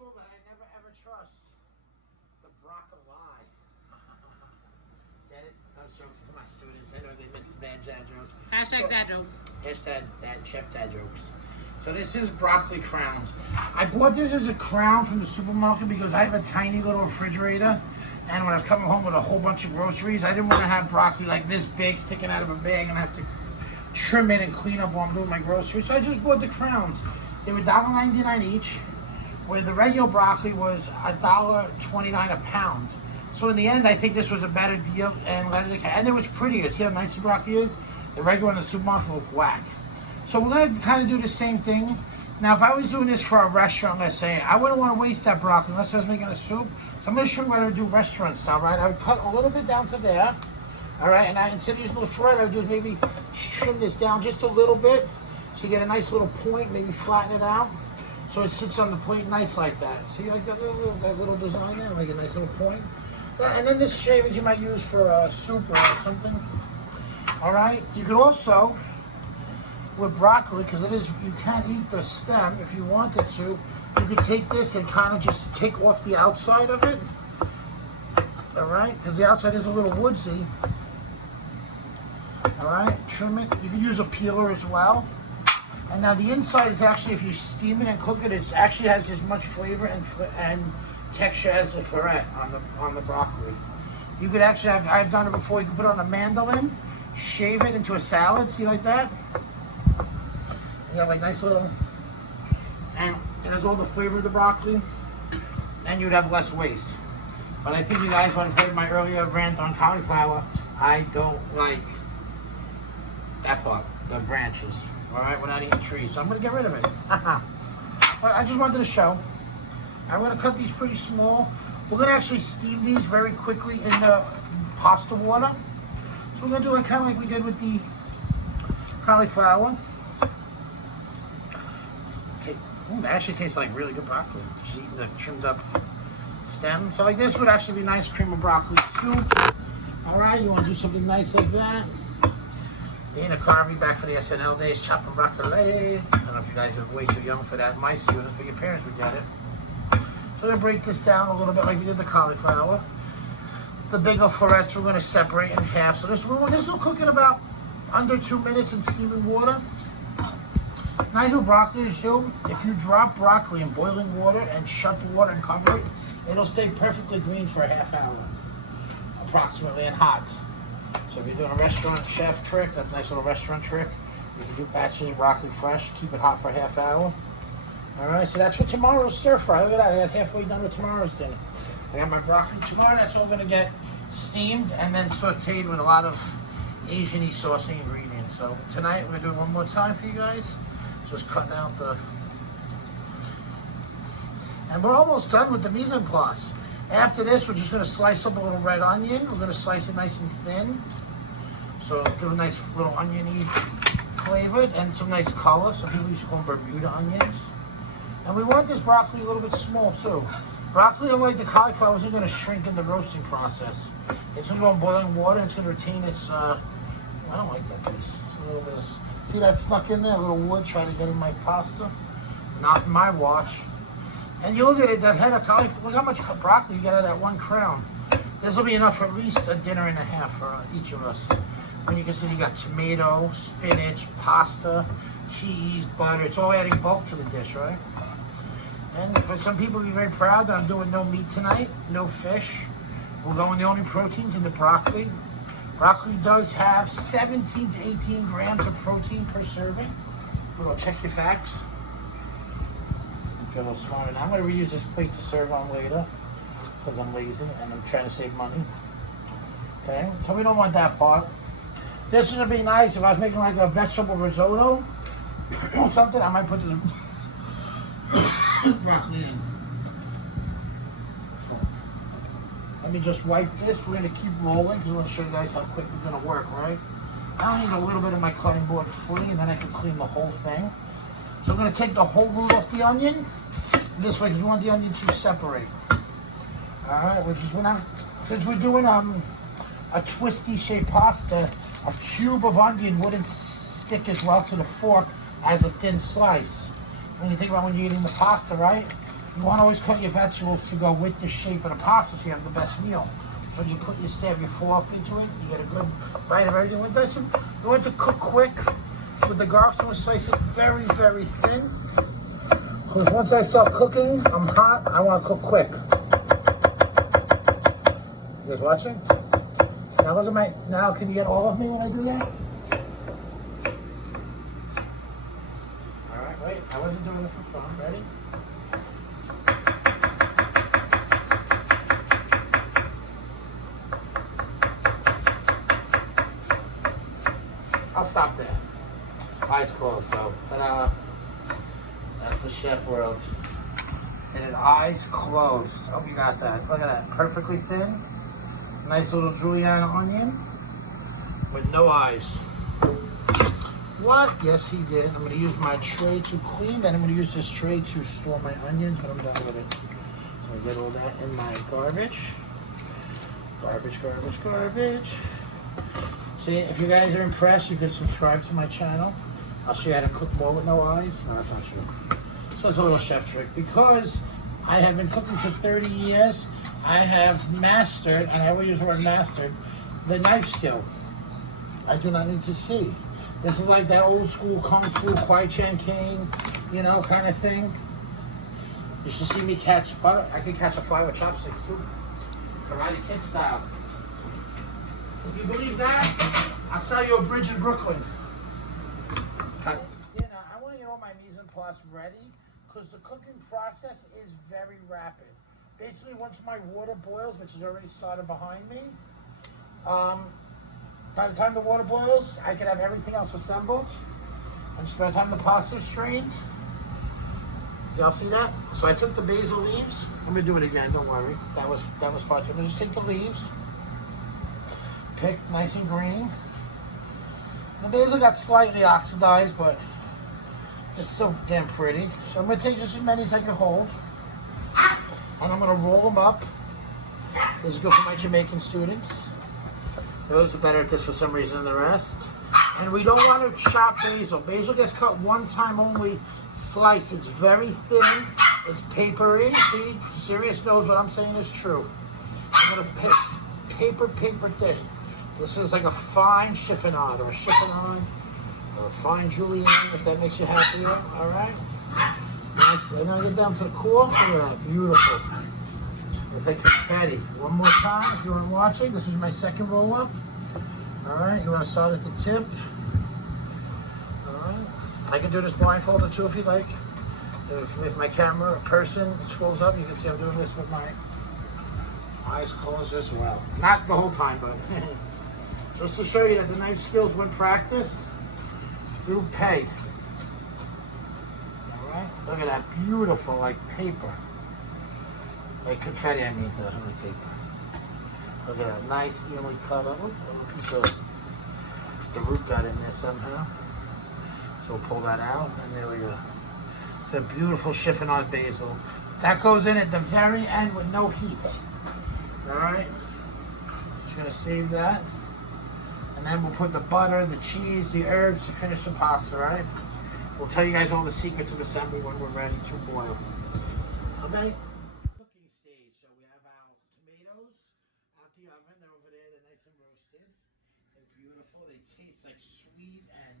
vegetable that I never ever trust. The broccoli. Get it? Those jokes are for my students. I know they miss the bad dad jokes. Hashtag dad jokes. Hashtag chef dad jokes. So this is broccoli crowns. I bought this as a crown from the supermarket because I have a tiny little refrigerator. And when I was coming home with a whole bunch of groceries, I didn't want to have broccoli like this big sticking out of a bag and have to trim it and clean up while I'm doing my groceries. So I just bought the crowns. They were $1.99 each, where the regular broccoli was $1.29 a pound. So in the end, I think this was a better deal and it was prettier. See how nice the broccoli is? The regular in the supermarket was whack. So we're going to kind of do the same thing. Now, if I was doing this for a restaurant, let's say, I wouldn't want to waste that broccoli unless I was making a soup. So I'm going to show you how to do restaurant style, right? I would cut a little bit down to there, all right? And instead of using the thread, I would just maybe trim this down just a little bit so you get a nice little point, maybe flatten it out so it sits on the plate nice like that. See, like that little design there, like a nice little point. And then this shavings you might use for a soup or something, all right? You could also, with broccoli, because you can't eat the stem if you wanted to, you could take this and kind of just take off the outside of it, all right? Because the outside is a little woodsy, all right? Trim it. You could use a peeler as well. And now the inside is actually, if you steam it and cook it, it actually has as much flavor and texture as the ferret on the broccoli. You could actually I've done it before. You can put it on a mandolin, shave it into a salad. See, like that. You have like nice little, and it has all the flavor of the broccoli, and you'd have less waste. But I think you guys would have heard my earlier rant on cauliflower. I don't like that part, the branches, all right, without eating trees. So I'm going to get rid of it. But I just wanted to show. I'm going to cut these pretty small. We're going to actually steam these very quickly in the pasta water. So we're going to do it kind of like we did with the cauliflower. It actually tastes like really good broccoli. Just eating the trimmed up stem. So like this would actually be nice cream of broccoli soup. All right, you want to do something nice like that. Dana Carvey, back for the SNL days, chopping broccoli. I don't know if you guys are way too young for that. My students, but your parents would get it. So we're going to break this down a little bit like we did the cauliflower. The bigger florets we're going to separate in half. So this will cook in about under 2 minutes in steaming water. Nice with broccoli is too, if you drop broccoli in boiling water and shut the water and cover it, it'll stay perfectly green for a half hour, approximately, and hot. So if you're doing a restaurant chef trick, that's a nice little restaurant trick. You can do batch your broccoli fresh, keep it hot for a half hour. All right, so that's for tomorrow's stir fry. Look at that, I got halfway done with tomorrow's dinner. I got my broccoli tomorrow, that's all gonna get steamed and then sauteed with a lot of Asian-y saucy ingredients. So tonight, we're gonna do it one more time for you guys. Just cutting out the, and we're almost done with the mise en place. After this, we're just going to slice up a little red onion. We're going to slice it nice and thin, so give a nice little oniony flavor and some nice color. Some people used to call them Bermuda onions. And we want this broccoli a little bit small too. Broccoli, unlike the cauliflower, isn't going to shrink in the roasting process. It's going to go in boiling water and it's going to retain its, I don't like that piece. It's a little bit of, see that snuck in there, a little wood, trying to get in my pasta. Not in my wash. And you look at it, that head of cauliflower, look how much broccoli you get out of that one crown. This will be enough for at least a dinner and a half for each of us. When you consider you got tomato, spinach, pasta, cheese, butter, it's all adding bulk to the dish, right? And for some people, be very proud that I'm doing no meat tonight, no fish. We're going the only proteins in the broccoli. Broccoli does have 17 to 18 grams of protein per serving. We'll check your facts. I feel a little smarter now. I'm going to reuse this plate to serve on later because I'm lazy and I'm trying to save money. Okay, so we don't want that part. This is going to be nice if I was making like a vegetable risotto or something. I might put the broccoli in. Let me just wipe this. We're going to keep rolling because I want to show you guys how quick we're going to work, right? I only need a little bit of my cutting board free and then I can clean the whole thing. So I'm going to take the whole root off the onion this way because we want the onion to separate. Alright, since we're doing a twisty shaped pasta, a cube of onion wouldn't stick as well to the fork as a thin slice. When you think about when you're eating the pasta, right? You want to always cut your vegetables to go with the shape of the pasta so you have the best meal. So you stab your fork into it, you get a good bite of everything. We want to cook quick with the garlic, so I'm going to slice it very, very thin. Because once I start cooking, I'm hot, I want to cook quick. You guys watching? Now look at now can you get all of me when I do that? Alright, wait, I wasn't doing it for fun, ready? I'll stop there. Eyes closed, so ta-da. That's the chef world. And then eyes closed. Oh, we got that. Look at that. Perfectly thin. Nice little julienne onion with no eyes. What? Yes, he did. I'm going to use my tray to clean. Then I'm going to use this tray to store my onions when I'm done with it. So I get all that in my garbage. Garbage, garbage, garbage. See, if you guys are impressed, you can subscribe to my channel. I'll show you how to cook more with no eyes. No, that's not true. So it's a little chef trick. Because I have been cooking for 30 years, I have mastered, and I will use the word mastered, the knife skill. I do not need to see. This is like that old school Kung Fu, Kwai Chan King, you know, kind of thing. You should see me catch butter. I can catch a fly with chopsticks too. Karate Kid style. If you believe that, I'll sell you a bridge in Brooklyn. You know, I want to get all my mise en place ready because the cooking process is very rapid. Basically, once my water boils, which has already started behind me, by the time the water boils, I can have everything else assembled. And just by the time the pasta is strained, y'all see that? So I took the basil leaves. Let me do it again, don't worry. That was part two. Just take the leaves. Pick nice and green. The basil got slightly oxidized, but it's still damn pretty. So I'm going to take just as many as I can hold. And I'm going to roll them up. This is good for my Jamaican students. Those are better at this for some reason than the rest. And we don't want to chop basil. Basil gets cut one time only, slice. It's very thin. It's papery. See, Serious knows what I'm saying is true. I'm going to paper thin. This is like a fine chiffonade or a chiffonade or a fine julienne, if that makes you happier. All right. Nice. And then I get down to the core. Look at that. Beautiful. It's like confetti. One more time, if you weren't watching. This is my second roll up. All right. You want to start at the tip. All right. I can do this blindfolded too if you like. If my camera person scrolls up, you can see I'm doing this with my eyes closed as well. Not the whole time, but just to show you that the knife skills, when practiced, do pay. All right. Look at that beautiful, like paper. Like confetti, I mean, like paper. Look at that nice, evenly cut up. A little piece of the root got in there somehow. So we'll pull that out, and there we go. It's a beautiful chiffonade basil. That goes in at the very end with no heat. All right. Just gonna save that, and then we'll put the butter, the cheese, the herbs to finish the pasta. Right. We'll tell you guys all the secrets of assembly when we're ready to boil. Okay. Cooking stage. So we have our tomatoes out the oven. They're over there. They're nice and roasted. They're beautiful. They taste like sweet, and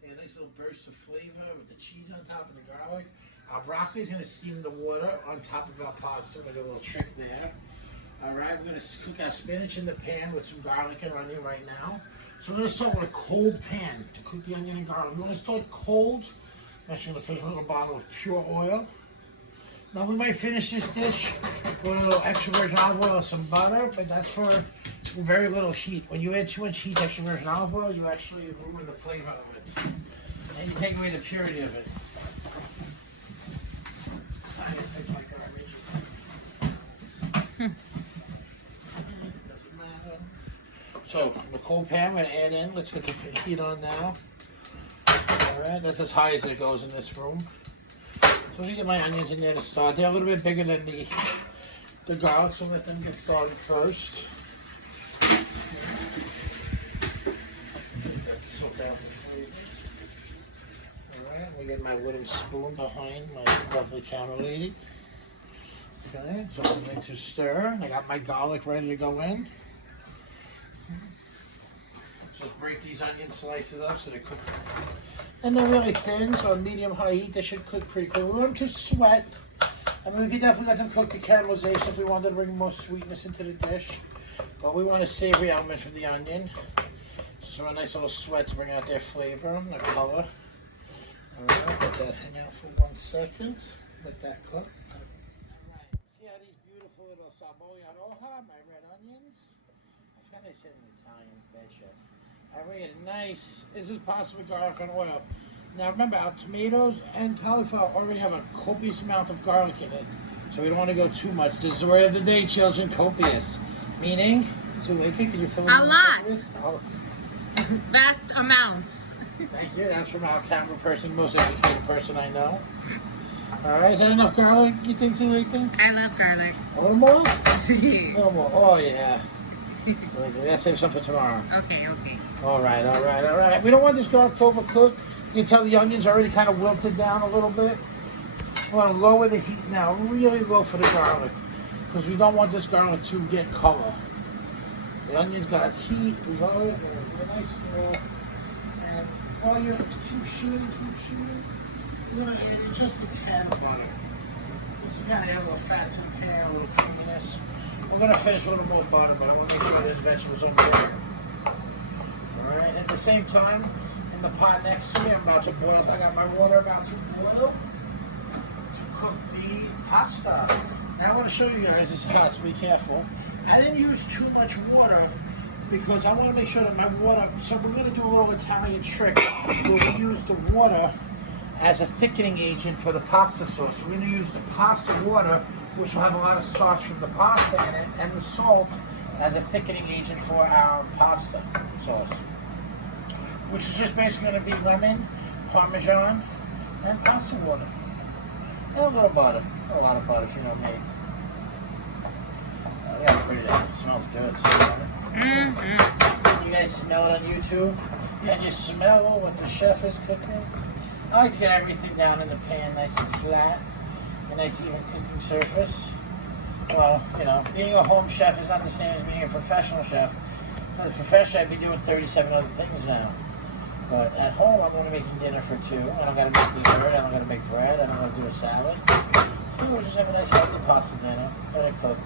they have a nice little burst of flavor with the cheese on top and the garlic. Our broccoli is gonna steam the water on top of our pasta. We're gonna do a little trick there. All right, we're going to cook our spinach in the pan with some garlic and onion right now. So we're going to start with a cold pan to cook the onion and garlic. We're going to start cold. I'm actually going to fill a little bottle of pure oil. Now we might finish this dish with a little extra virgin olive oil or some butter, but that's for very little heat. When you add too much heat to extra virgin olive oil, you actually ruin the flavor of it. And you take away the purity of it. I didn't fix my garbage. So, the cold pan, we're going to add in. Let's get the heat on now. Alright, that's as high as it goes in this room. So, let me get my onions in there to start. They're a little bit bigger than the garlic, so let them get started first. Alright, we get my wooden spoon behind my lovely counter lady. Okay, so I'm going to stir. I got my garlic ready to go in. Just break these onion slices up so they cook. And they're really thin, so on medium-high heat, they should cook pretty quick. We want them to sweat. I mean, we could definitely let them cook to caramelization if we wanted to bring more sweetness into the dish. But we want a savory element from the onion. So a nice little sweat to bring out their flavor and the color. Alright, let that hang out for 1 second. Let that cook. Alright, see how these beautiful little saboya roja, my red onions? I forgot I said in Italian, bad chef. Alright, we get a nice, this is pasta with garlic and oil. Now remember, our tomatoes and cauliflower already have a copious amount of garlic in it. So we don't want to go too much. This is the word of the day, children, copious. Meaning, Zuleika, can you fill in a lot. Vast amounts. Thank you. That's from our camera person, most educated person I know. All right, is that enough garlic, you think, Zuleika? I love garlic. A little more? A little more. Oh, yeah. Let's save some for tomorrow. Okay. All right. We don't want this garlic to overcook. You can tell the onions are already kind of wilted down a little bit. We want to lower the heat now, really low for the garlic, because we don't want this garlic to get color. The onions got heat, we lower it, we're nice and low. And while you're keep shooting, we're going to add just a tad of butter. Just to kind of add a little fat to the pan, a little creaminess. I'm going to finish with a little more butter, but I want to make sure there's vegetables on there. Alright, at the same time, in the pot next to me, I'm about to boil. I got my water about to boil to cook the pasta. Now I want to show you guys, this is hot, so be careful. I didn't use too much water because I want to make sure that my water, so we're going to do a little Italian trick where we use the water as a thickening agent for the pasta sauce. We're going to use the pasta water, which will have a lot of starch from the pasta in it, and the salt as a thickening agent for our pasta sauce, which is just basically going to be lemon, parmesan, and pasta water. And a little butter. A lot of butter, if you know me. I gotta put it out. It smells good. You guys smell it on YouTube? Yeah, you smell what the chef is cooking? I like to get everything down in the pan nice and flat. A nice even cooking surface. Well, you know, being a home chef is not the same as being a professional chef. As a professional, I'd be doing 37 other things now. But at home, I'm only making dinner for 2. I don't got to make dessert. I don't got to make bread. I don't got to do a salad. We'll just have a nice healthy pasta dinner. Let it cook.